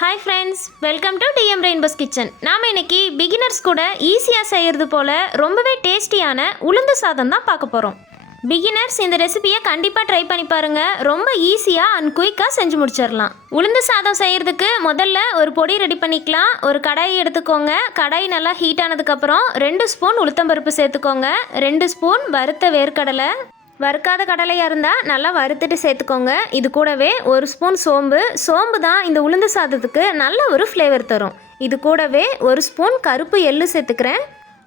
Hi friends, welcome to DM rainbows kitchen. நாம் இன்னைக்கு beginners கூட ஈஸியாக செய்கிறது போல் ரொம்பவே டேஸ்டியான உளுந்து சாதம் தான் பார்க்க போகிறோம். பிகினர்ஸ் இந்த ரெசிபியை கண்டிப்பாக ட்ரை பண்ணி பாருங்கள். ரொம்ப ஈஸியாக அண்ட் குயிக்காக செஞ்சு முடிச்சிடலாம். உளுந்து சாதம் செய்கிறதுக்கு முதல்ல ஒரு பொடி ரெடி பண்ணிக்கலாம். ஒரு கடாய் எடுத்துக்கோங்க. கடாய் நல்லா ஹீட் ஆனதுக்கப்புறம் 2 ஸ்பூன் உளுத்தம்பருப்பு சேர்த்துக்கோங்க. 2 ஸ்பூன் வறுத்த வேர்க்கடலை, வறுக்காத கடலையாக இருந்தால் நல்லா வறுத்துட்டு சேர்த்துக்கோங்க. இது கூடவே 1 ஸ்பூன் சோம்பு தான் இந்த உளுந்து சாதத்துக்கு நல்ல ஒரு ஃப்ளேவர் தரும். இது கூடவே 1 ஸ்பூன் கருப்பு எள்ளு சேர்த்துக்கிறேன்.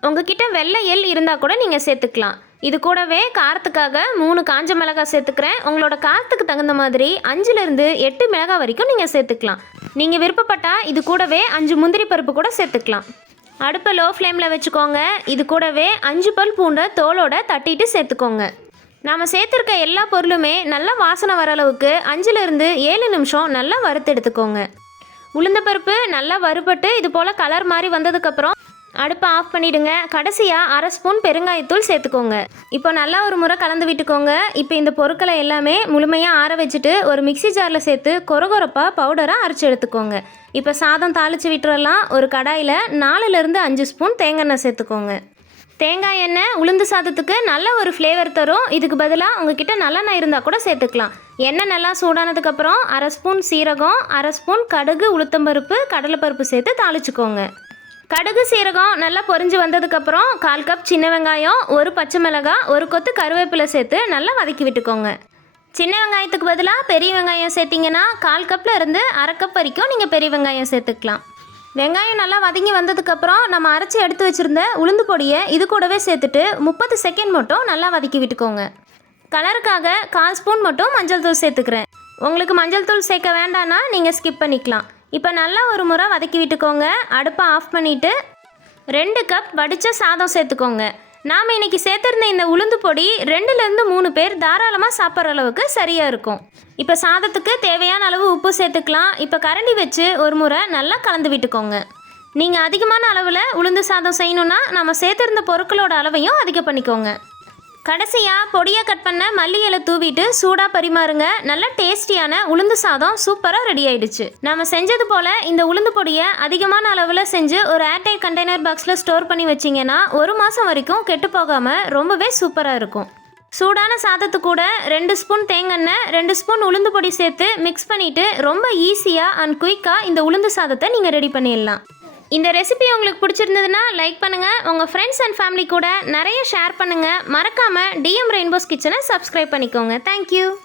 உங்ககிட்ட வெள்ளை எள் இருந்தால் கூட நீங்கள் சேர்த்துக்கலாம். இது கூடவே காரத்துக்காக 3 காஞ்ச மிளகாய் சேர்த்துக்கிறேன். உங்களோட காரத்துக்கு தகுந்த மாதிரி 5லேருந்து 8 மிளகாய் வரைக்கும் நீங்கள் சேர்த்துக்கலாம். நீங்கள் விருப்பப்பட்டால் இது கூடவே 5 முந்திரி பருப்பு கூட சேர்த்துக்கலாம். அடுப்பை லோ ஃப்ளேமில் வச்சுக்கோங்க. இது கூடவே 5 பல் பூண்டை தோலோட தட்டிட்டு சேர்த்துக்கோங்க. நாம் சேர்த்துருக்க எல்லா பொருளுமே நல்லா வாசனை வர அளவுக்கு 5லேருந்து 7 நிமிஷம் நல்லா வறுத்து எடுத்துக்கோங்க. உளுந்தப்பருப்பு நல்லா வறுபட்டு இது போல் கலர் மாதிரி வந்ததுக்கப்புறம் அடுப்பை ஆஃப் பண்ணிவிடுங்க. கடைசியாக 1/2 ஸ்பூன் பெருங்காயத்தூள் சேர்த்துக்கோங்க. இப்போ நல்லா ஒரு முறை கலந்து விட்டுக்கோங்க. இப்போ இந்த பொருட்களை எல்லாமே முழுமையாக ஆற வச்சுட்டு ஒரு மிக்சி ஜாரில் சேர்த்து கொரகொரப்பாக பவுடராக அரைச்சி எடுத்துக்கோங்க. இப்போ சாதம் தாளித்து விட்டுறலாம். ஒரு கடாயில் 4லேருந்து 5 ஸ்பூன் தேங்காய் எண்ணெய் சேர்த்துக்கோங்க. தேங்காய் எண்ணெய் உளுந்து சாதத்துக்கு நல்ல ஒரு ஃப்ளேவர் தரும். இதுக்கு பதிலாக உங்ககிட்ட நல்லெண்ணெய் இருந்தால் கூட சேர்த்துக்கலாம். எண்ணெய் நல்லா சூடானதுக்கப்புறம் 1/2 ஸ்பூன் சீரகம், 1/2 ஸ்பூன் கடுகு, உளுத்தம்பருப்பு, கடலைப்பருப்பு சேர்த்து தாளிச்சுக்கோங்க. கடுகு சீரகம் நல்லா பொரிஞ்சு வந்ததுக்கப்புறம் 1/4 கப் சின்ன வெங்காயம், 1 பச்சை மிளகாய், 1 கொத்து கருவேப்பிலை சேர்த்து நல்லா வதக்கி விட்டுக்கோங்க. சின்ன வெங்காயத்துக்கு பதிலாக பெரிய வெங்காயம் சேர்த்திங்கன்னா 1/4 கப்பில் இருந்து 1/2 கப் வரைக்கும் நீங்கள் பெரிய வெங்காயம் சேர்த்துக்கலாம். வெங்காயம் நல்லா வதங்கி வந்ததுக்கப்புறம் நம்ம அரைச்சி எடுத்து வச்சுருந்த உளுந்து பொடியை இது கூடவே சேர்த்துட்டு 30 செகண்ட் மட்டும் நல்லா வதக்கி விட்டுக்கோங்க. கலருக்காக 1/4 ஸ்பூன் மட்டும் மஞ்சள் தூள் சேர்த்துக்கிறேன். உங்களுக்கு மஞ்சள் தூள் சேர்க்க வேண்டான்னா நீங்கள் ஸ்கிப் பண்ணிக்கலாம். இப்போ நல்லா ஒரு முறை வதக்கி விட்டுக்கோங்க. அடுப்பை ஆஃப் பண்ணிவிட்டு 2 கப் வடித்த சாதம் சேர்த்துக்கோங்க. நாம் இன்றைக்கி சேர்த்துருந்த இந்த உளுந்து பொடி 2லேருந்து 3 பேர் தாராளமாக சாப்பிட்ற அளவுக்கு சரியாக இருக்கும். இப்போ சாதத்துக்கு தேவையான அளவு உப்பு சேர்த்துக்கலாம். இப்போ கரண்டி வச்சு ஒரு முறை நல்லா கலந்து விட்டுக்கோங்க. நீங்கள் அதிகமான அளவில் உளுந்து சாதம் செய்யணுன்னா நம்ம சேர்த்துருந்த பொருட்களோட அளவையும் அதிகம் பண்ணிக்கோங்க. கடைசியாக பொடியாக கட் பண்ண மல்லி இலை தூவிட்டு சூடாக பரிமாறுங்க. நல்ல டேஸ்டியான உளுந்து சாதம் சூப்பராக ரெடி ஆயிடுச்சு. நம்ம செஞ்சது போல் இந்த உளுந்து பொடியை அதிகமான அளவில் செஞ்சு ஒரு ஏர்டைட் கண்டெய்னர் பாக்ஸில் ஸ்டோர் பண்ணி வச்சிங்கன்னா 1 மாதம் வரைக்கும் கெட்டு போகாமல் ரொம்பவே சூப்பராக இருக்கும். சூடான சாதத்து கூட 2 ஸ்பூன் தேங்காய், 2 ஸ்பூன் உளுந்து பொடி சேர்த்து மிக்ஸ் பண்ணிவிட்டு ரொம்ப ஈஸியாக அண்ட் குயிக்காக இந்த உளுந்து சாதத்தை நீங்கள் ரெடி பண்ணிடலாம். இந்த ரெசிபி உங்களுக்கு பிடிச்சிருந்ததுன்னா லைக் பண்ணுங்கள். உங்கள் ஃப்ரெண்ட்ஸ் அண்ட் ஃபேமிலி கூட நிறைய ஷேர் பண்ணுங்கள். மறக்காமல் டிஎம் ரெயின்போஸ் கிச்சனை சப்ஸ்கிரைப் பண்ணிக்கோங்க. தேங்க்யூ.